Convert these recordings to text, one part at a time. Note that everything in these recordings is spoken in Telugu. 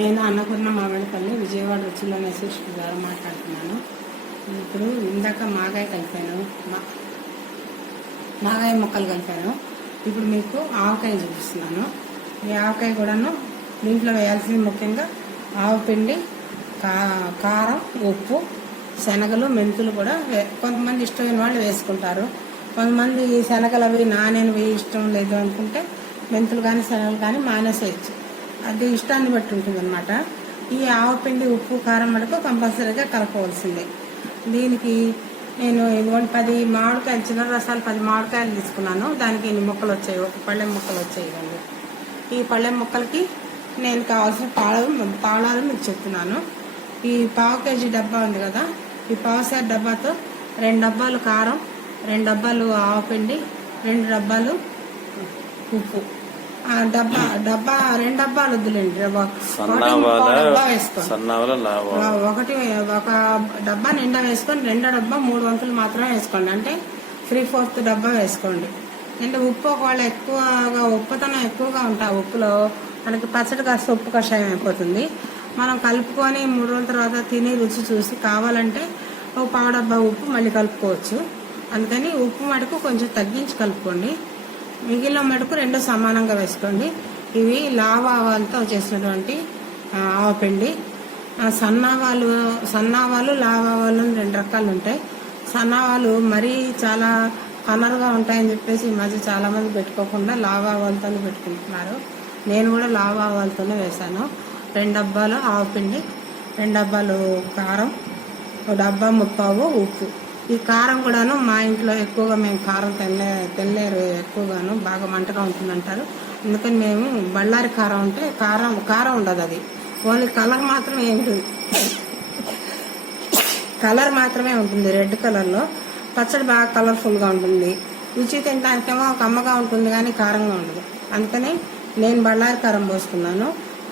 నేను అన్నపూర్ణ మామిడిపల్లి విజయవాడ రుచిలో నెసూష్ ద్వారా మాట్లాడుతున్నాను. ఇప్పుడు ఇందాక మాగాయ కలిపాను, మాగాయ ముక్కలు కలిపాను. ఇప్పుడు మీకు ఆవకాయ చూపిస్తున్నాను. ఈ ఆవకాయ కూడాను దీంట్లో వేయాల్సింది ముఖ్యంగా ఆవు పిండి, కారం, ఉప్పు, శనగలు, మెంతులు కూడా కొంతమంది ఇష్టమైన వాళ్ళు వేసుకుంటారు. కొంతమంది శనగలు అవి నానేవి ఇష్టం లేదు అనుకుంటే మెంతులు కానీ శనగలు కానీ మానేసేయచ్చు. అది ఇష్టాన్ని బట్టి ఉంటుంది అనమాట. ఈ ఆవపిండి, ఉప్పు, కారం మటుకు కంపల్సరీగా కలపవలసిందే. దీనికి నేను ఇదిగోండి 10 మామిడికాయలు, చిన్న రసాలు 10 మామిడికాయలు తీసుకున్నాను. దానికి ఇన్ని ముక్కలు వచ్చాయి, ఒక పళ్ళెం ముక్కలు వచ్చాయి. ఇవ్వండి. ఈ పళ్ళెం ముక్కలకి నేను కావాల్సిన తాళాలు మీకు చెప్తున్నాను. ఈ పావు కేజీ డబ్బా ఉంది కదా, ఈ పావుసేరు డబ్బాతో 2 డబ్బాలు కారం, 2 డబ్బాలు ఆవపిండి, 2 డబ్బాలు ఉప్పు. డబ్బా 2 డబ్బాలు వద్దులేండి, ఒక డబ్బా నిండా వేసుకొని 2వ డబ్బా 3 వంతులు మాత్రమే వేసుకోండి. అంటే 3/4 డబ్బా వేసుకోండి. అంటే ఉప్పు ఒకవేళ ఎక్కువగా ఉప్పుతనం ఎక్కువగా ఉంటా ఉప్పులో మనకి పచ్చడి కాస్త ఉప్పు కషాయం అయిపోతుంది. మనం కలుపుకొని 3 రోజుల తర్వాత తిని రుచి చూసి కావాలంటే ఒక పావు డబ్బా ఉప్పు మళ్ళీ కలుపుకోవచ్చు. అందుకని ఉప్పు మటుకు కొంచెం తగ్గించి కలుపుకోండి. మిగిలిన మటుకు 2 సమానంగా వేసుకోండి. ఇవి లావావాలతో చేసినటువంటి ఆవపిండి. సన్నావాలు లావావాలు 2 రకాలు ఉంటాయి. సన్నావాలు మరీ చాలా కనరుగా ఉంటాయని చెప్పేసి ఈ మధ్య చాలా మంది పెట్టుకోకుండా లావావాలతోనే పెట్టుకుంటున్నారు. నేను కూడా లావావాలతోనే వేశాను. 2 డబ్బాలు ఆవపిండి, 2 డబ్బాలు కారం, 1 డబ్బా ముప్పావు ఉప్పు. ఈ కారం కూడాను మా ఇంట్లో ఎక్కువగా మేము కారం తెల్లేరు ఎక్కువగాను బాగా మంటగా ఉంటుందంటారు. అందుకని మేము బళ్ళారి కారం ఉంటే కారం ఉండదు, అది ఓన్లీ కలర్ మాత్రమే ఉంటుంది. కలర్ మాత్రమే ఉంటుంది, రెడ్ కలర్లో. పచ్చడి బాగా కలర్ఫుల్గా ఉంటుంది. రుచి తినడానికేమో కమ్మగా ఉంటుంది కానీ కారంగా ఉండదు. అందుకని నేను బళ్ళారి కారం పోసుకున్నాను.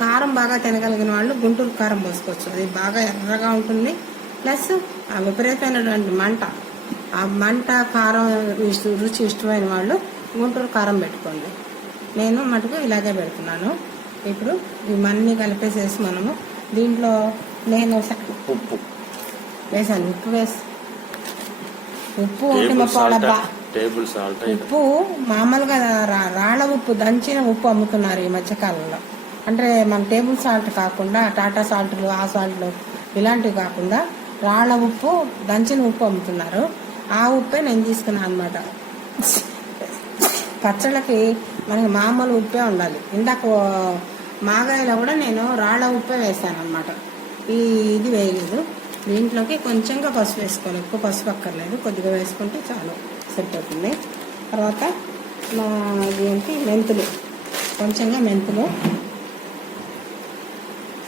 కారం బాగా తినగలిగిన వాళ్ళు గుంటూరు కారం పోసుకోవచ్చు. అది బాగా ఎర్రగా ఉంటుంది. ప్లస్ ఆ విపరీతమైనటువంటి మంట, ఆ మంట కారం రుచి ఇష్టమైన వాళ్ళు గుంటూరు కారం పెట్టుకోండి. నేను మటుకు ఇలాగే పెడుతున్నాను. ఇప్పుడు ఇవన్నీ కలిపేసేసి మనము దీంట్లో నేను ఉప్పు వేసాను. ఉప్పు 1 డబ్బా. ఉప్పు మామూలుగా రాళ్ళ ఉప్పు, దంచిన ఉప్పు అమ్ముతున్నారు ఈ మధ్యకాలంలో. అంటే మన టేబుల్ సాల్ట్ కాకుండా టాటా సాల్ట్లు, ఆ సాల్ట్లు ఇలాంటివి కాకుండా రాళ్ళ ఉప్పు, దంచిన ఉప్పు అమ్ముతున్నారు. ఆ ఉప్పే నేను తీసుకున్నాను అనమాట. పచ్చళ్ళకి మనకి మామూలు ఉప్పే ఉండాలి. ఇందాక మాగాయలో కూడా నేను రాళ్ళ ఉప్పే వేసాను అనమాట. ఇది వేయలేదు. దీంట్లోకి కొంచెంగా పసుపు వేసుకోవాలి, ఎక్కువ పసుపు అక్కర్లేదు, కొద్దిగా వేసుకుంటే చాలు, సెట్ అవుతుంది. తర్వాత ఏంటి మెంతులు, కొంచెంగా మెంతులు,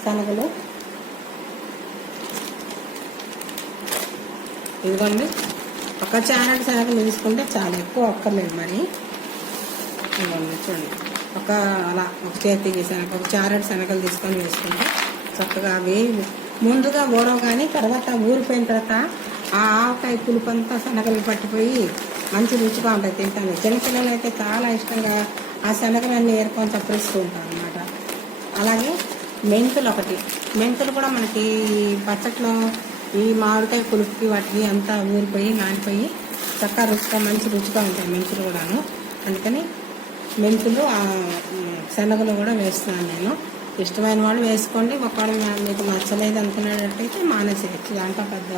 శనగలు. ఇదిగోండి, ఒక చారెడ్ శనగలు తీసుకుంటే చాలా, ఎక్కువ అక్కర్లేదు మరి. ఇదిగోండి చూడండి, ఒక చేతికి ఒక చారెడ్ శనగలు తీసుకొని వేసుకుంటే చక్కగా అవి ముందుగా ఊరవ కానీ తర్వాత ఊరిపోయిన తర్వాత ఆ ఆవకాయ పులుపంతా శనగలు పట్టిపోయి మంచి రుచిగా ఉంటాయి తింటాను. చిన్నపిల్లలు అయితే చాలా ఇష్టంగా ఆ శనగలన్నీ ఏరుకొని చప్పరిస్తూ ఉంటారు అనమాట. అలాగే మెంతులు మెంతులు కూడా మనకి పచ్చట్లో ఈ మామిడికాయ పులుపుకి వాటికి అంతా ఊరిపోయి నానిపోయి చక్కగా రుచిగా మంచి రుచిగా ఉంటాయి మెంతులు కూడాను. అందుకని మెంతులు, శనగలు కూడా వేస్తున్నాను నేను. ఇష్టమైన వాళ్ళు వేసుకోండి. ఒకవేళ మీకు నచ్చలేదు అనుకునేటట్టయితే మానేసేయచ్చు, దాంట్లో పెద్ద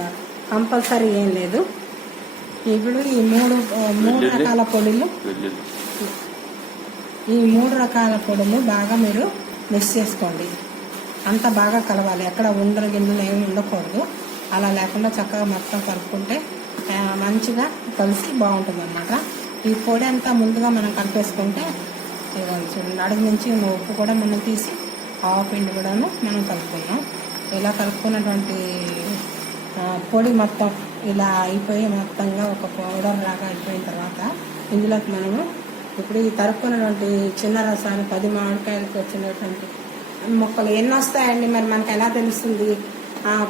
కంపల్సరీ ఏం లేదు. ఇప్పుడు ఈ మూడు రకాల పొడులు, ఈ 3 రకాల పొడులు బాగా మీరు మిక్స్ చేసుకోండి. అంతా బాగా కలవాలి, ఎక్కడ ఉండలు గిన్నెలు ఏమి ఉండకూడదు. అలా లేకుండా చక్కగా మొత్తం కలుపుకుంటే మంచిగా కలిసి బాగుంటుంది అన్నమాట. ఈ పొడి అంతా ముందుగా మనం కలిపేసుకుంటే చూడండి, అడుగు నుంచి ఉప్పు కూడా మనం తీసి ఆవపిండి కూడాను మనం కలుపుకున్నాం. ఇలా కలుపుకున్నటువంటి పొడి మొత్తం ఇలా అయిపోయి మొత్తంగా ఒక పౌడర్ లాగా అయిపోయిన తర్వాత ఇందులోకి మనము ఇప్పుడు ఈ తరుక్కున్నటువంటి చిన్న రసాలు 10 మామిడికాయలకు వచ్చినటువంటి మొక్కలు ఎన్ని వస్తాయండి మరి మనకు ఎలా తెలుస్తుంది?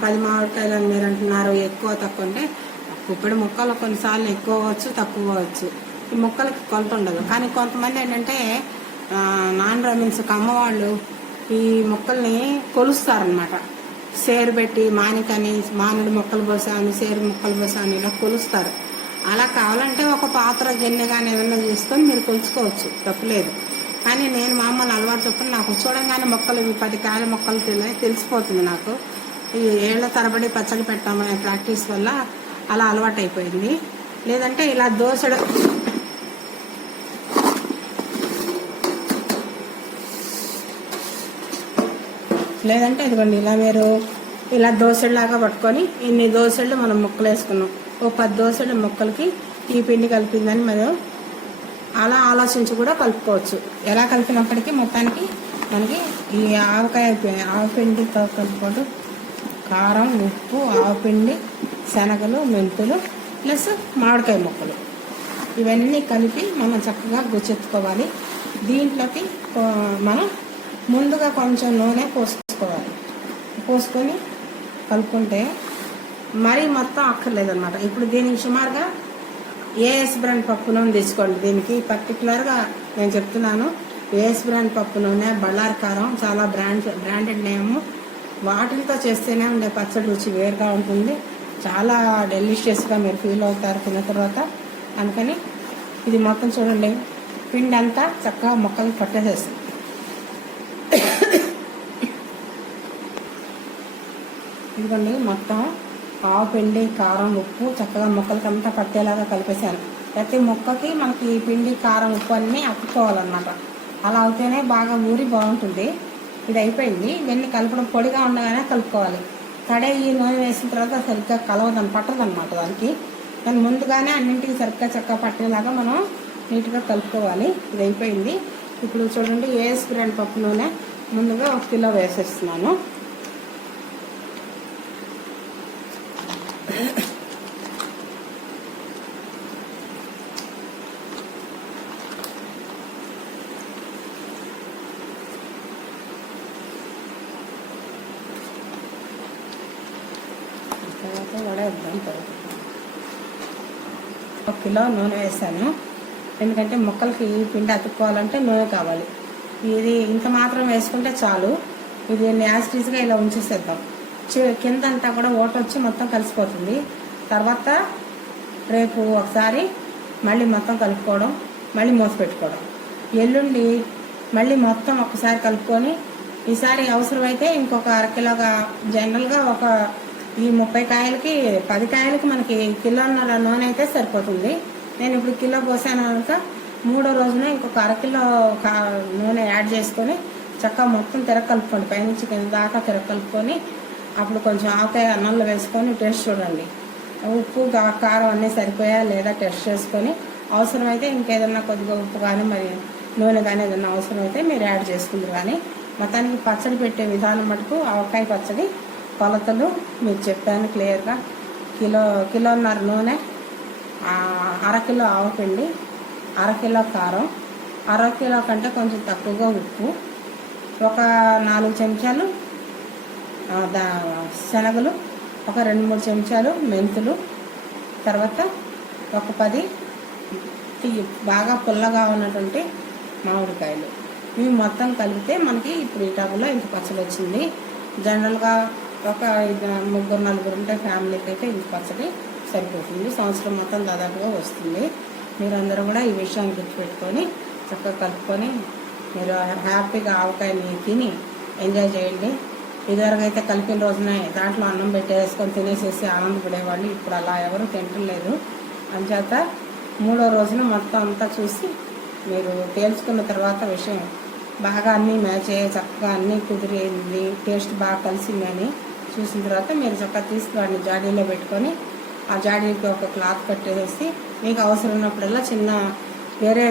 10 మామిడికాయలు అని మీరు అంటున్నారు, ఎక్కువ తక్కువ అంటే ఇప్పుడు మొక్కలు కొన్నిసార్లు ఎక్కువ అవ్వచ్చు, తక్కువ అవ్వచ్చు. ఈ మొక్కలకి కొలత ఉండదు. కానీ కొంతమంది ఏంటంటే నాన్ బ్రాహ్మిన్స్ కమ్మవాళ్ళు ఈ మొక్కల్ని కొలుస్తారనమాట. సేరు పెట్టి మానికని, మానుడు మొక్కలు పోసాని, సేరు మొక్కలు పోసాని ఇలా కొలుస్తారు. అలా కావాలంటే ఒక పాత్ర గిన్నె కానీ ఏదైనా చేసుకొని మీరు కొలుచుకోవచ్చు, తప్పులేదు. కానీ నేను మామూలు అలవాటు చొప్పున నాకు చూడంగానే మొక్కలు 10 కాయల మొక్కలు తెలిసిపోతుంది. నాకు ఈ ఏళ్ల తరబడి పచ్చడి పెట్టామనే ప్రాక్టీస్ వల్ల అలా అలవాటు అయిపోయింది. లేదంటే ఇలా దోసెడు లేదంటే ఇదిగోండి ఇలా మీరు ఇలా దోసెళ్ళలాగా పట్టుకొని ఇన్ని దోసెళ్ళు మనం ముక్కలు వేసుకున్నాం. ఓ 10 దోసెళ్ళు ముక్కలకి ఈ పిండి కలిపిందని మనం అలా ఆలోచించి కూడా కలుపుకోవచ్చు. ఎలా కలిపినప్పటికీ మొత్తానికి మనకి ఈ ఆవపిండితో కలుపుకోవడం, కారం, ఉప్పు, ఆవపిండి, శనగలు, మెంతులు ప్లస్ మామిడికాయ ముక్కలు ఇవన్నీ కలిపి మనం చక్కగా గుచ్చెత్తుకోవాలి. దీంట్లోకి మనం ముందుగా కొంచెం నూనె పోసుకోవాలి. పోసుకొని కలుపుకుంటే మరీ మొత్తం అక్కర్లేదన్నమాట. ఇప్పుడు దీనికి సుమారుగా ఏఎస్ బ్రాండ్ పప్పు నూనె తీసుకోండి. దీనికి పర్టికులర్గా నేను చెప్తున్నాను. ఏఎస్ బ్రాండ్ పప్పు నూనె, బళ్ళారి కారం చాలా బ్రాండెడ్ నేమ్. వాటితో చేస్తేనే ఉండే పచ్చడి రుచి వేరుగా ఉంటుంది. చాలా డెలిషియస్గా మీరు ఫీల్ అవుతారు తిన్న తర్వాత. అందుకని ఇది మొత్తం చూడండి, పిండి అంతా చక్కగా మొక్కలు పట్టేసేస్తుంది. ఇదిగోండి మొత్తం ఆవపిండి, కారం, ఉప్పు చక్కగా మొక్కలకంతా పట్టేలాగా కలిపేశాను. ప్రతి మొక్కకి మనకి ఈ పిండి, కారం, ఉప్పు అన్నీ అతుక్కోవాలన్నమాట. అలా అవుతేనే బాగా ఊరి బాగుంటుంది. ఇది అయిపోయింది. ఇవన్నీ కలపడం పొడిగా ఉండగానే కలుపుకోవాలి. ఈ నూనె వేసిన తర్వాత సరిగ్గా పట్టదన్నమాట దానికి. దాన్ని ముందుగానే అన్నింటికి సరిగ్గా చక్కగా పట్టేలాగా మనం నీట్గా కలుపుకోవాలి. ఇది అయిపోయింది. ఇప్పుడు చూడండి, ఏఎస్ బ్రాండ్ పప్పు నూనె ముందుగా 1 కిలో వేసేస్తున్నాను. తర్వాత వడేద్దాం. 1 కిలో నూనె వేసాను. ఎందుకంటే మొక్కలకి పిండి అతుక్కోవాలంటే నూనె కావాలి. ఇది ఇంత మాత్రం వేసుకుంటే చాలు. ఇది యాసిటీస్గా ఇలా ఉంచేసేద్దాం. కింద అంతా కూడా ఓటొచ్చి మొత్తం కలిసిపోతుంది. తర్వాత రేపు ఒకసారి మళ్ళీ మొత్తం కలుపుకోవడం, మళ్ళీ మూసి పెట్టుకోవడం. ఎల్లుండి మళ్ళీ మొత్తం ఒకసారి కలుపుకొని ఈసారి అవసరమైతే ఇంకొక 1/2 కిలోగా, జనరల్గా ఈ 30 కాయలకి 10 కాయలకి మనకి 1.5 కిలో నూనె అయితే సరిపోతుంది. నేను ఇప్పుడు కిలో పోసాను కనుక 3వ రోజున ఇంకొక 1/2 కిలో నూనె యాడ్ చేసుకొని చక్కగా మొత్తం కలుపుకోండి. పైనుంచి కింద దాకా కలుపుకొని అప్పుడు కొంచెం ఆవకాయ అన్నంలో వేసుకొని టేస్ట్ చూడండి. ఉప్పు, కారం అన్నీ సరిపోయా లేదా టెస్ట్ చేసుకొని అవసరమైతే ఇంకేదన్నా కొద్దిగా ఉప్పు కానీ మరి నూనె కానీ ఏదన్నా అవసరమైతే మీరు యాడ్ చేసుకుంటారు. కానీ మొత్తానికి పచ్చడి పెట్టే విధానం మటుకు ఆవకాయ పచ్చడి కొలతలు మీకు చెప్పాను క్లియర్గా. కిలోన్నర నూనె, 1/2 కిలో ఆవపిండి, 1/2 కిలో కారం, 1/2 కిలో కంటే కొంచెం తక్కువగా ఉప్పు, ఒక 4 చెంచాలు శనగలు, ఒక 2-3 చెంచాలు మెంతులు, తర్వాత ఒక 10 బాగా పుల్లగా ఉన్నటువంటి మామిడికాయలు. ఇవి మొత్తం కలిపితే మనకి ఇప్పుడు ఈ టబ్లో ఇంత పచ్చడి వచ్చింది. జనరల్గా ఒక 3-4 ఉంటే ఫ్యామిలీకి అయితే ఇంత పచ్చడి సరిపోతుంది. సంవత్సరం మొత్తం దాదాపుగా వస్తుంది. మీరందరూ కూడా ఈ విషయాన్ని గుర్తుపెట్టుకొని చక్కగా కలుపుకొని మీరు హ్యాపీగా ఆవకాయని తిని ఎంజాయ్ చేయండి. ఇదివరకు అయితే కలిపిన రోజునే దాంట్లో అన్నం పెట్టేసుకొని తినేసేసి ఆనందపడేవాళ్ళు. ఇప్పుడు అలా ఎవరు తింటలేదు. అంచేత 3వ రోజున మొత్తం అంతా చూసి మీరు తేల్చుకున్న తర్వాత విషయం బాగా అన్నీ మ్యాచ్ అయ్యే, చక్కగా అన్నీ కుదిరింది, టేస్ట్ బాగా కలిసిందని చూసిన తర్వాత మీరు చక్కగా తీసి వాడిని జాడీలో పెట్టుకొని ఆ జాడీకి ఒక క్లాత్ కట్టేసి మీకు అవసరం ఉన్నప్పుడల్లా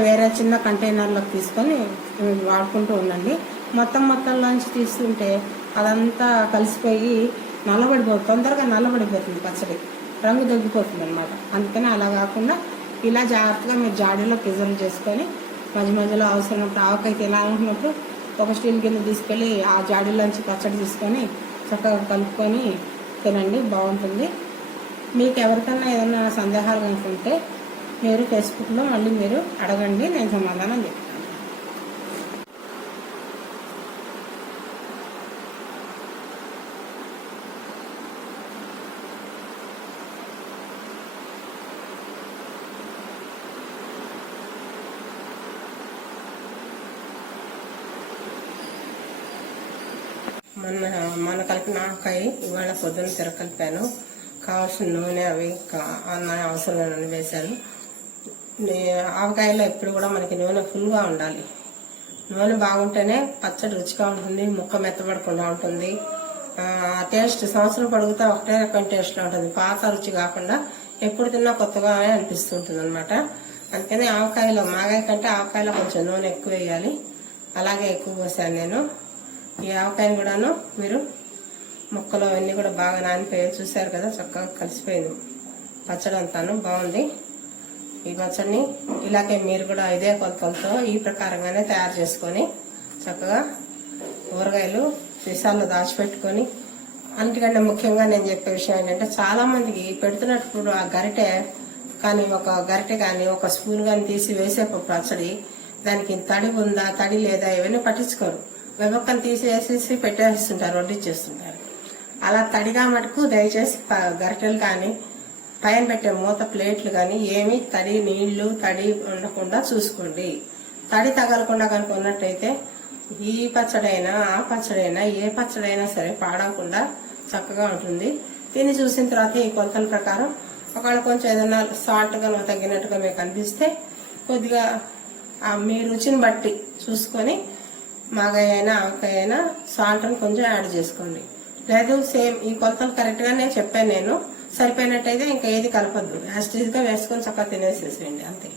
వేరే చిన్న కంటైనర్లోకి తీసుకొని వాడుకుంటూ ఉండండి. మొత్తంలోంచి తీసుకుంటే అదంతా కలిసిపోయి తొందరగా నల్లబడిపోతుంది, పచ్చడి రంగు తగ్గిపోతుంది అనమాట. అందుకని అలా కాకుండా ఇలా జాగ్రత్తగా మీరు జాడీలో ప్రిజర్వ్ చేసుకొని మధ్యలో అవసరమైనప్పుడు ఆవకాయ తినాలనుకున్నప్పుడు ఒక స్టీల్ గిన్నె తీసుకెళ్ళి ఆ జాడీలోంచి పచ్చడి తీసుకొని చక్కగా కలుపుకొని తినండి, బాగుంటుంది. మీకు ఎవరికన్నా ఏదైనా సందేహాలు కనుకుంటే మీరు ఫేస్బుక్లో మళ్ళీ మీరు అడగండి, నేను సమాధానం చెప్తాను. మన కలిపిన ఆవకాయ ఇవాళ పొద్దున్న తిరగలిపాను. కావాల్సిన నూనె అవి అవసరమైన నూనె వేశాను. ఆవకాయలో ఎప్పుడు కూడా మనకి నూనె ఫుల్గా ఉండాలి. నూనె బాగుంటేనే పచ్చడి రుచిగా ఉంటుంది, ముక్క మెత్తబడకుండా ఉంటుంది. టేస్ట్ సంవత్సరం పొడుగుతా ఒకటే రకమైన టేస్ట్లో ఉంటుంది. పాత రుచి కాకుండా ఎప్పుడు తిన్నా కొత్తగానే అనిపిస్తుంటుంది అనమాట. అందుకని ఆవకాయలో మాగాయ కంటే ఆవకాయలో కొంచెం నూనె ఎక్కువ వేయాలి. అలాగే ఎక్కువ పోసాను నేను. ఈ ఆవకాయని కూడాను మీరు ముక్కలు అవన్నీ కూడా బాగా నానిపోయాయి, చూసారు కదా, చక్కగా కలిసిపోయింది పచ్చడి అంతాను. బాగుంది ఈ పచ్చడిని. ఇలాగే మీరు కూడా ఇదే కొలతలతో ఈ ప్రకారంగానే తయారు చేసుకొని చక్కగా ఊరగాయలు సీసాల్లో దాచిపెట్టుకొని, అన్నిటికంటే ముఖ్యంగా నేను చెప్పే విషయం ఏంటంటే, చాలా మందికి పెడుతున్నప్పుడు ఆ గరిటె కానీ ఒక స్పూన్ కానీ తీసి వేసేప్పుడు పచ్చడి దానికి తడి ఉందా తడి లేదా ఇవన్నీ పట్టించుకోరు. వెబక్కని తీసేసి పెట్టేస్తుంటారు, వడ్డిచ్చేస్తుంటారు. అలా తడిగా మటుకు దయచేసి గరిటెలు కానీ పైన పెట్టే మూత ప్లేట్లు కానీ ఏమీ తడి నీళ్లు తడి ఉండకుండా చూసుకోండి. తడి తగలకుండా కనుక ఉన్నట్టయితే ఈ పచ్చడైనా ఆ పచ్చడైనా ఏ పచ్చడైనా సరే పాడకుండా చక్కగా ఉంటుంది. తిని చూసిన తర్వాత ఈ కొలతల ప్రకారం ఒకవేళ కొంచెం ఏదైనా సాల్ట్ కనుక తగ్గినట్టుగా మీకు అనిపిస్తే కొద్దిగా మీ రుచిని బట్టి చూసుకొని మాగాయ అయినా ఆవకాయ అయినా సాల్ట్ని కొంచెం యాడ్ చేసుకోండి. లేదు సేమ్ ఈ కొలతలు కరెక్ట్గా నేను చెప్పాను, నేను సరిపోయినట్టయితే ఇంకా ఏది కలపద్దు, యాస్టీజ్గా వేసుకొని చక్కగా తినేసేసేయండి అంతే.